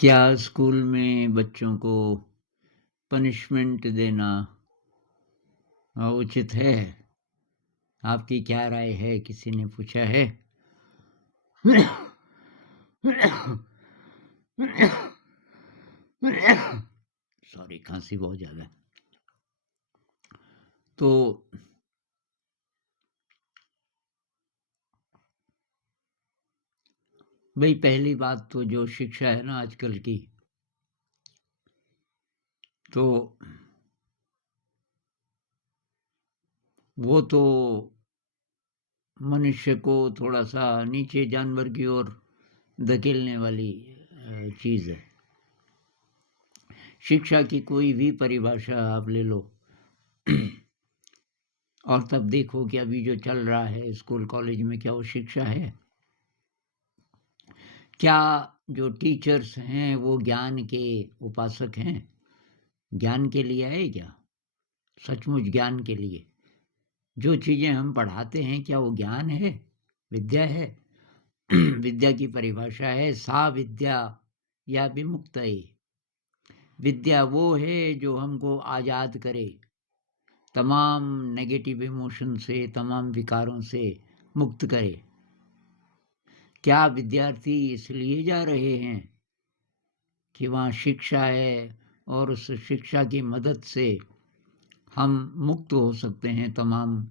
क्या स्कूल में बच्चों को पनिशमेंट देना उचित है? आपकी क्या राय है? किसी ने पूछा है। सॉरी, खांसी बहुत ज़्यादा है। तो भाई, पहली बात तो जो शिक्षा है ना आजकल की, तो वो तो मनुष्य को थोड़ा-सा नीचे जानवर की ओर धकेलने वाली चीज़ है। शिक्षा की कोई भी परिभाषा आप ले लो और तब देखो कि अभी जो चल रहा है स्कूल कॉलेज में, क्या वो शिक्षा है? क्या जो टीचर्स हैं वो ज्ञान के उपासक हैं? ज्ञान के लिए है क्या? सचमुच ज्ञान के लिए? जो चीज़ें हम पढ़ाते हैं क्या वो ज्ञान है? विद्या है? विद्या की परिभाषा है सा विद्या या विमुक्तये। विद्या वो है जो हमको आज़ाद करे, तमाम नेगेटिव इमोशन से, तमाम विकारों से मुक्त करे। क्या विद्यार्थी इसलिए जा रहे हैं कि वहाँ शिक्षा है और उस शिक्षा की मदद से हम मुक्त हो सकते हैं तमाम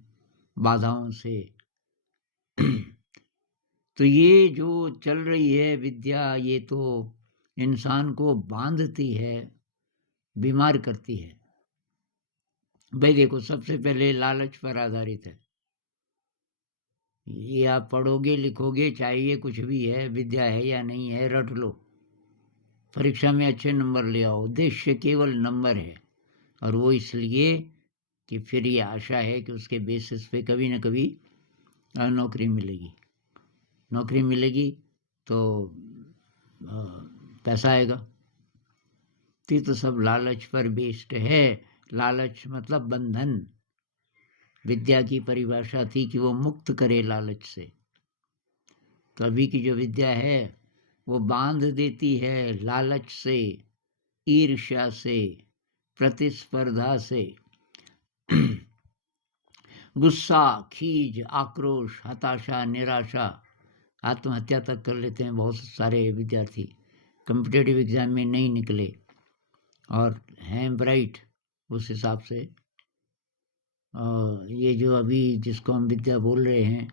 बाधाओं से? तो ये जो चल रही है विद्या, ये तो इंसान को बांधती है, बीमार करती है। भाई देखो, सबसे पहले लालच पर आधारित है। ये आप पढ़ोगे लिखोगे, चाहे ये कुछ भी है, विद्या है या नहीं है, रट लो, परीक्षा में अच्छे नंबर ले आओ। उद्देश्य केवल नंबर है, और वो इसलिए कि फिर ये आशा है कि उसके बेसिस पे कभी ना कभी नौकरी मिलेगी। नौकरी मिलेगी तो पैसा आएगा। तो सब लालच पर बेस्ड है। लालच मतलब बंधन। विद्या की परिभाषा थी कि वो मुक्त करे लालच से। तो अभी की जो विद्या है वो बांध देती है लालच से, ईर्ष्या से, प्रतिस्पर्धा से। गुस्सा, खीज, आक्रोश, हताशा, निराशा, आत्महत्या तक कर लेते हैं बहुत सारे विद्यार्थी। कॉम्पिटिटिव एग्जाम में नहीं निकले और हैं ब्राइट, उस हिसाब से ये जो अभी जिसको हम विद्या बोल रहे हैं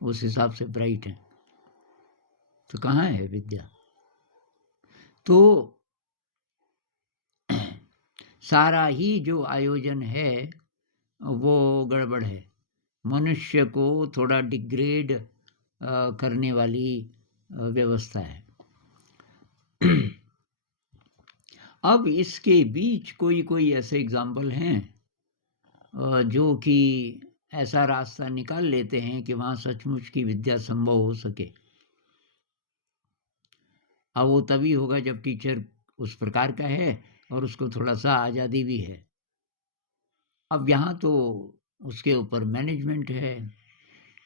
उस हिसाब से ब्राइट हैं। तो कहाँ है विद्या? तो सारा ही जो आयोजन है वो गड़बड़ है। मनुष्य को थोड़ा डिग्रेड करने वाली व्यवस्था है। अब इसके बीच कोई कोई ऐसे एग्जाम्पल हैं जो कि ऐसा रास्ता निकाल लेते हैं कि वहाँ सचमुच की विद्या संभव हो सके। अब वो तभी होगा जब टीचर उस प्रकार का है और उसको थोड़ा-सा आज़ादी भी है। अब यहाँ तो उसके ऊपर मैनेजमेंट है।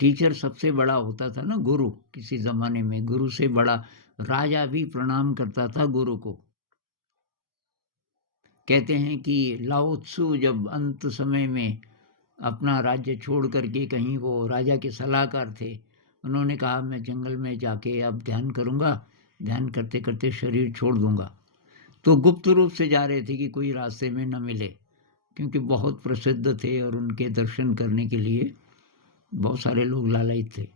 टीचर सबसे बड़ा होता था ना गुरु, किसी ज़माने में गुरु से बड़ा राजा भी प्रणाम करता था गुरु को। कहते हैं कि लाओ त्सु जब अंत समय में अपना राज्य छोड़ कर के, कहीं वो राजा के सलाहकार थे, उन्होंने कहा मैं जंगल में जाके अब ध्यान करूँगा, ध्यान करते-करते शरीर छोड़ दूँगा। तो गुप्त रूप से जा रहे थे कि कोई रास्ते में न मिले, क्योंकि बहुत प्रसिद्ध थे और उनके दर्शन करने के लिए बहुत सारे लोग लालायित थे।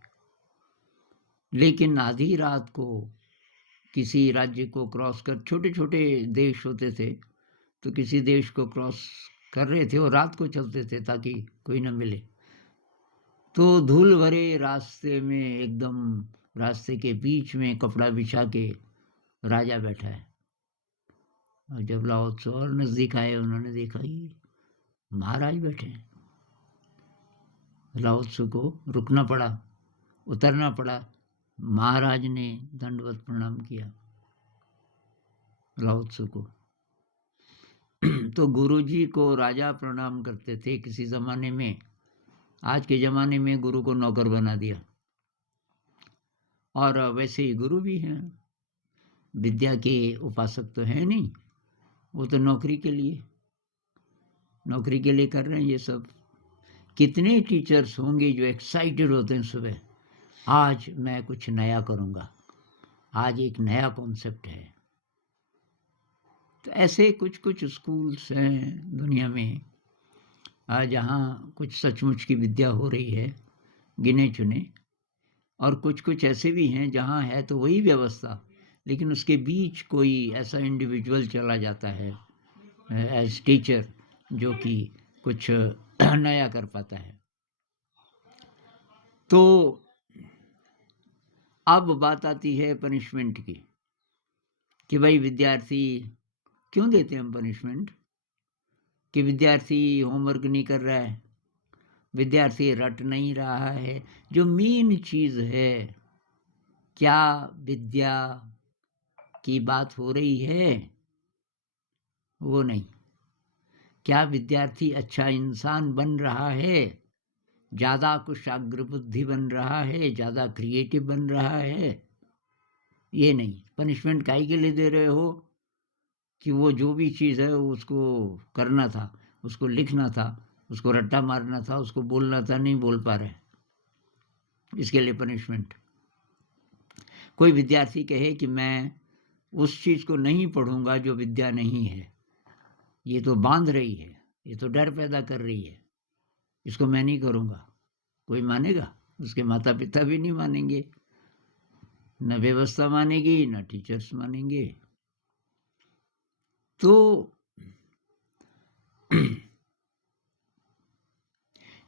लेकिन आधी रात को किसी राज्य को क्रॉस कर, छोटे-छोटे देश होते थे, तो किसी देश को क्रॉस कर रहे थे और रात को चलते थे ताकि कोई न मिले। तो धूल भरे रास्ते में एकदम रास्ते के बीच में कपड़ा बिछा के राजा बैठा है। और जब लाओ त्सो और नज़दीक आए, उन्होंने देखा ये महाराज बैठे हैं। लाओ त्सो को रुकना पड़ा, उतरना पड़ा। महाराज ने दंडवत प्रणाम किया लाओ त्सो को। तो गुरुजी को राजा प्रणाम करते थे किसी ज़माने में। आज के ज़माने में गुरु को नौकर बना दिया, और वैसे ही गुरु भी हैं। विद्या के उपासक तो हैं नहीं, वो तो नौकरी के लिए कर रहे हैं ये सब। कितने टीचर्स होंगे जो एक्साइटेड होते हैं सुबह, आज मैं कुछ नया करूँगा, आज एक नया कॉन्सेप्ट है। तो ऐसे कुछ कुछ स्कूल्स हैं दुनिया में जहाँ कुछ सचमुच की विद्या हो रही है, गिने चुने, और कुछ कुछ ऐसे भी हैं जहाँ है तो वही व्यवस्था, लेकिन उसके बीच कोई ऐसा इंडिविजुअल चला जाता है एज टीचर जो कि कुछ नया कर पाता है। तो अब बात आती है पनिशमेंट की कि भाई विद्यार्थी क्यों देते हैं हम पनिशमेंट? कि विद्यार्थी होमवर्क नहीं कर रहा है, विद्यार्थी रट नहीं रहा है। जो मेन चीज़ है, क्या विद्या की बात हो रही है? वो नहीं। क्या विद्यार्थी अच्छा इंसान बन रहा है, ज़्यादा कुशाग्र बुद्धि बन रहा है, ज़्यादा क्रिएटिव बन रहा है? ये नहीं। पनिशमेंट काहे के लिए दे रहे हो? कि वो जो भी चीज़ है उसको करना था, उसको लिखना था, उसको रट्टा मारना था, उसको बोलना था, नहीं बोल पा रहे, इसके लिए पनिशमेंट। कोई विद्यार्थी कहे कि मैं उस चीज़ को नहीं पढ़ूंगा जो विद्या नहीं है, ये तो बांध रही है, ये तो डर पैदा कर रही है, इसको मैं नहीं करूँगा, कोई मानेगा? उसके माता पिता भी नहीं मानेंगे, न व्यवस्था मानेगी, न टीचर्स मानेंगे। तो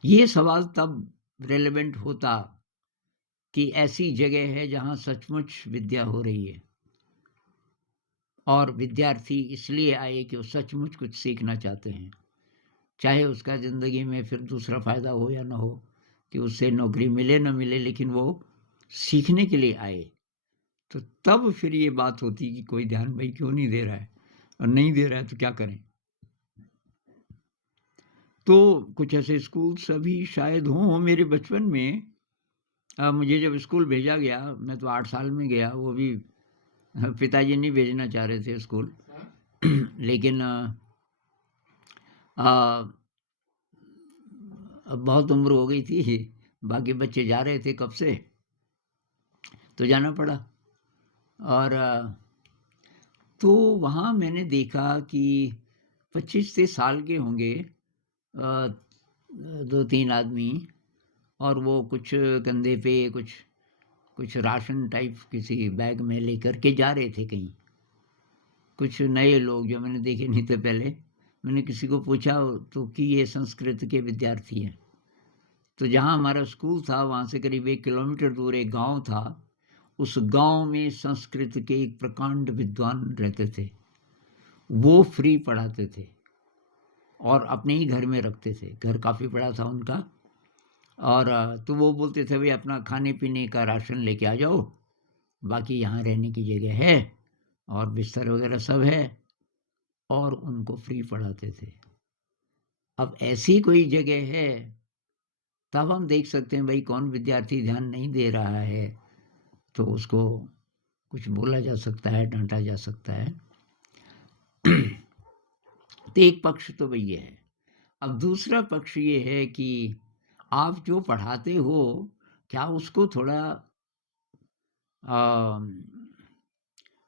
ये सवाल तब रेलेवेंट होता कि ऐसी जगह है जहाँ सचमुच विद्या हो रही है, और विद्यार्थी इसलिए आए कि वो सचमुच कुछ सीखना चाहते हैं, चाहे उसका ज़िंदगी में फिर दूसरा फ़ायदा हो या ना हो, कि उससे नौकरी मिले ना मिले, लेकिन वो सीखने के लिए आए। तो तब फिर ये बात होती कि कोई ध्यान भाई क्यों नहीं दे रहा है, और नहीं दे रहा है तो क्या करें। तो कुछ ऐसे स्कूल्स अभी शायद हों। मेरे बचपन में मुझे जब स्कूल भेजा गया, मैं तो 8 साल में गया, वो भी पिताजी नहीं भेजना चाह रहे थे स्कूल लेकिन अब बहुत उम्र हो गई थी, बाकी बच्चे जा रहे थे कब से, तो जाना पड़ा। और तो वहाँ मैंने देखा कि 25-30 साल के होंगे 2-3 आदमी, और वो कुछ कंधे पे कुछ राशन टाइप किसी बैग में लेकर के जा रहे थे कहीं। कुछ नए लोग जो मैंने देखे नहीं थे पहले। मैंने किसी को पूछा तो कि ये संस्कृत के विद्यार्थी हैं। तो जहाँ हमारा स्कूल था वहाँ से करीब 1 किलोमीटर दूर एक गांव था। उस गांव में संस्कृत के एक प्रकांड विद्वान रहते थे, वो फ्री पढ़ाते थे और अपने ही घर में रखते थे। घर काफ़ी बड़ा था उनका। और तो वो बोलते थे भाई अपना खाने पीने का राशन लेके आ जाओ, बाकी यहाँ रहने की जगह है और बिस्तर वगैरह सब है, और उनको फ्री पढ़ाते थे। अब ऐसी कोई जगह है तब हम देख सकते हैं भाई कौन विद्यार्थी ध्यान नहीं दे रहा है, तो उसको कुछ बोला जा सकता है, डांटा जा सकता है। तो एक पक्ष तो वही है। अब दूसरा पक्ष ये है कि आप जो पढ़ाते हो क्या उसको थोड़ा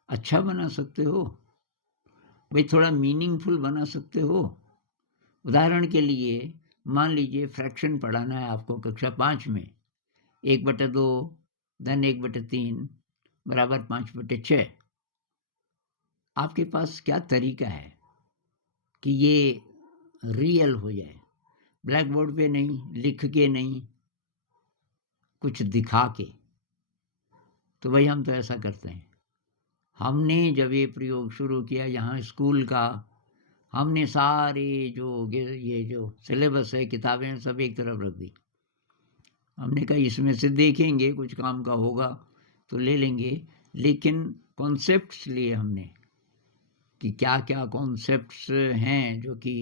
अच्छा बना सकते हो, भाई थोड़ा मीनिंगफुल बना सकते हो। उदाहरण के लिए मान लीजिए फ्रैक्शन पढ़ाना है आपको कक्षा 5 में, 1/2 धन 1/3 बराबर 5/6। आपके पास क्या तरीका है कि ये रियल हो जाए? ब्लैक बोर्ड पे नहीं, लिख के नहीं, कुछ दिखा के। तो भाई हम तो ऐसा करते हैं। हमने जब ये प्रयोग शुरू किया यहाँ स्कूल का, हमने सारे ये जो सिलेबस है, किताबें हैं, सब एक तरफ रख दी। हमने कहा इसमें से देखेंगे कुछ काम का होगा तो ले लेंगे, लेकिन कॉन्सेप्ट्स लिए हमने कि क्या क्या कॉन्सेप्ट्स हैं जो कि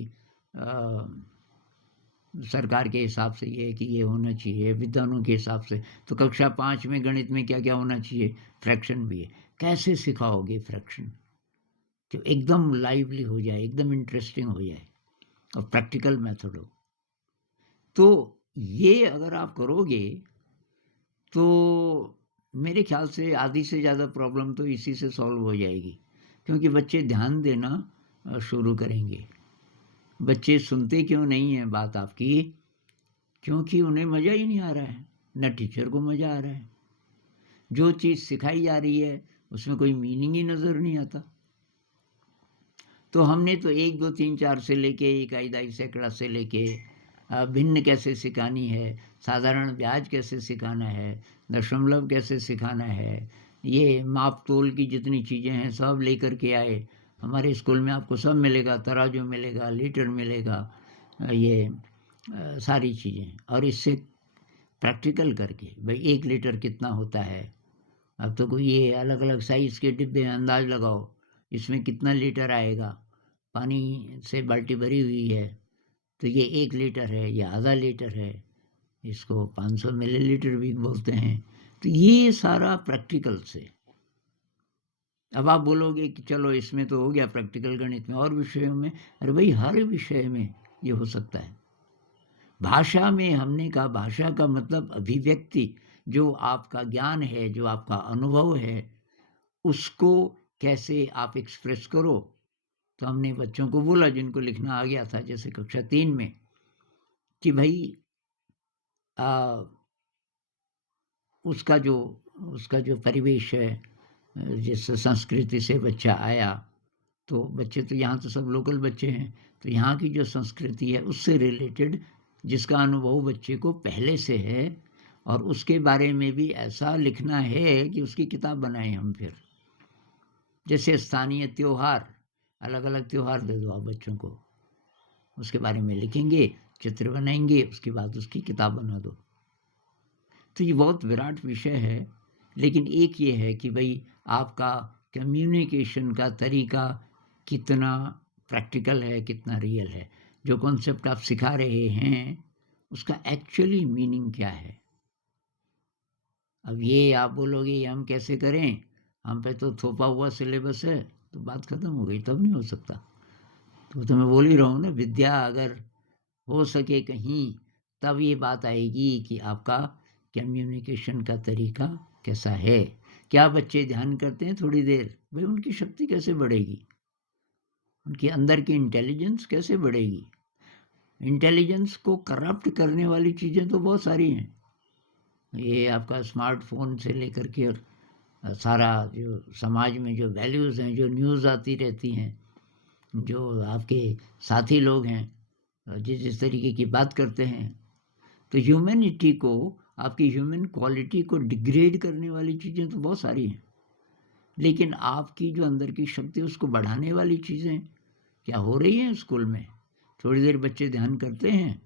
सरकार के हिसाब से ये है कि ये होना चाहिए, विद्वानों के हिसाब से। तो कक्षा 5 में गणित में क्या-क्या होना चाहिए? फ्रैक्शन भी है। कैसे सिखाओगे फ्रैक्शन? जो एकदम लाइवली हो जाए, एकदम इंटरेस्टिंग हो जाए और प्रैक्टिकल मेथड हो। तो ये अगर आप करोगे, तो मेरे ख्याल से आधी से ज़्यादा प्रॉब्लम तो इसी से सॉल्व हो जाएगी, क्योंकि बच्चे ध्यान देना शुरू करेंगे। बच्चे सुनते क्यों नहीं हैं बात आपकी? क्योंकि उन्हें मज़ा ही नहीं आ रहा है, ना टीचर को मज़ा आ रहा है। जो चीज़ सिखाई जा रही है, उसमें कोई मीनिंग ही नज़र नहीं आता। तो हमने तो 1, 2, 3, 4 से लेके इकाई, दहाई, सैकड़ा से लेके भिन्न कैसे सिखानी है, साधारण ब्याज कैसे सिखाना है, दशमलव कैसे सिखाना है, ये माप-तोल की जितनी चीज़ें हैं सब लेकर के आए। हमारे स्कूल में आपको सब मिलेगा, तराजू मिलेगा, लीटर मिलेगा, ये सारी चीज़ें। और इससे प्रैक्टिकल करके भई 1 लीटर कितना होता है? अब तो कोई ये अलग-अलग साइज़ के डिब्बे हैं, अंदाज़ लगाओ, इसमें कितना लीटर आएगा? पानी से बाल्टी भरी हुई है, तो ये 1 लीटर है, ये आधा लीटर है, इसको 500 मिलीलीटर भी बोलते हैं। तो ये सारा प्रैक्टिकल से। अब आप बोलोगे कि चलो इसमें तो हो गया प्रैक्टिकल, गणित में और विषयों में? अरे भई हर विषय में ये हो सकता है। भाषा में हमने कहा भाषा का मतलब अभिव्यक्ति, जो आपका ज्ञान है, जो आपका अनुभव है, उसको कैसे आप एक्सप्रेस करो। तो हमने बच्चों को बोला जिनको लिखना आ गया था, जैसे कक्षा 3 में, कि भई अ, उसका जो उसका जो परिवेश है, जिस संस्कृति से बच्चा आया, तो बच्चे तो यहाँ तो सब लोकल बच्चे हैं, तो यहाँ की जो संस्कृति है उससे रिलेटेड जिसका अनुभव बच्चे को पहले से है, और उसके बारे में भी ऐसा लिखना है कि उसकी किताब बनाएँ हम फिर। जैसे स्थानीय त्योहार, अलग-अलग त्योहार दे दो आप बच्चों को, उसके बारे में लिखेंगे, चित्र बनाएँगे, उसके बाद उसकी किताब बना दो। तो ये बहुत विराट विषय है, लेकिन एक ये है कि भई आपका कम्युनिकेशन का तरीका कितना प्रैक्टिकल है, कितना रियल है। जो कॉन्सेप्ट आप सिखा रहे हैं, उसका एक्चुअली मीनिंग क्या है? अब ये आप बोलोगे ये हम कैसे करें? हम पे तो थोपा हुआ सिलेबस है, तो बात खत्म हो गई, तब नहीं हो सकता। तो मैं बोल ही रहा हूँ ना, विद्या अगर हो सके कहीं, तब ये बात आएगी कि आपका कम्युनिकेशन का तरीका कैसा है। क्या बच्चे ध्यान करते हैं थोड़ी देर? भाई उनकी शक्ति कैसे बढ़ेगी? उनके अंदर की इंटेलिजेंस कैसे बढ़ेगी? इंटेलिजेंस को करप्ट करने वाली चीज़ें तो बहुत सारी हैं। ये आपका स्मार्टफ़ोन से लेकर के और सारा जो समाज में जो वैल्यूज़ हैं, जो न्यूज़ आती रहती हैं, जो आपके साथी लोग हैं, जिस तरीके की बात करते हैं, तो ह्यूमैनिटी को, आपकी ह्यूमन क्वालिटी को डिग्रेड करने वाली चीज़ें तो बहुत सारी हैं। लेकिन आपकी जो अंदर की शक्ति है उसको बढ़ाने वाली चीज़ें क्या हो रही हैं स्कूल में? थोड़ी देर बच्चे ध्यान करते हैं,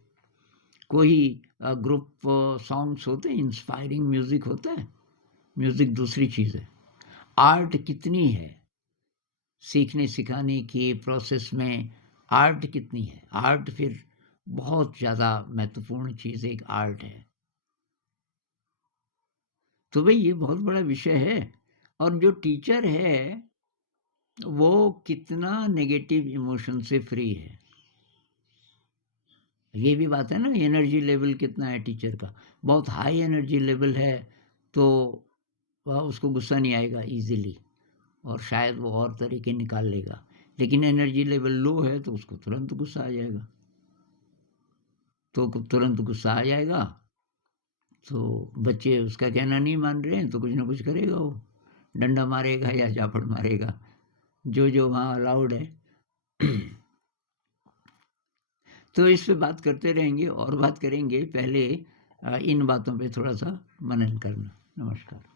कोई ग्रुप सॉन्ग्स होते हैं, इंस्पायरिंग म्यूज़िक होता है, म्यूज़िक दूसरी चीज़ है। आर्ट कितनी है, सीखने सिखाने की प्रोसेस में आर्ट कितनी है? आर्ट फिर बहुत ज़्यादा महत्वपूर्ण चीज़ एक आर्ट है। तो भई ये बहुत बड़ा विषय है, और जो टीचर है, वो कितना नेगेटिव इमोशन से फ्री है। ये भी बात है ना, एनर्जी लेवल कितना है टीचर का। बहुत हाई एनर्जी लेवल है, तो वह उसको गुस्सा नहीं आएगा ईज़िली, और शायद वो और तरीके निकाल लेगा। लेकिन एनर्जी लेवल लो है तो उसको तुरंत गुस्सा आ जाएगा। तो तुरंत गुस्सा आ जाएगा, तो बच्चे उसका कहना नहीं मान रहे हैं तो कुछ ना कुछ करेगा वो। डंडा मारेगा या झापड़ मारेगा, जो वहाँ अलाउड है। तो इस पे बात करते रहेंगे और बात करेंगे, पहले इन बातों पे थोड़ा-सा मनन करना। नमस्कार।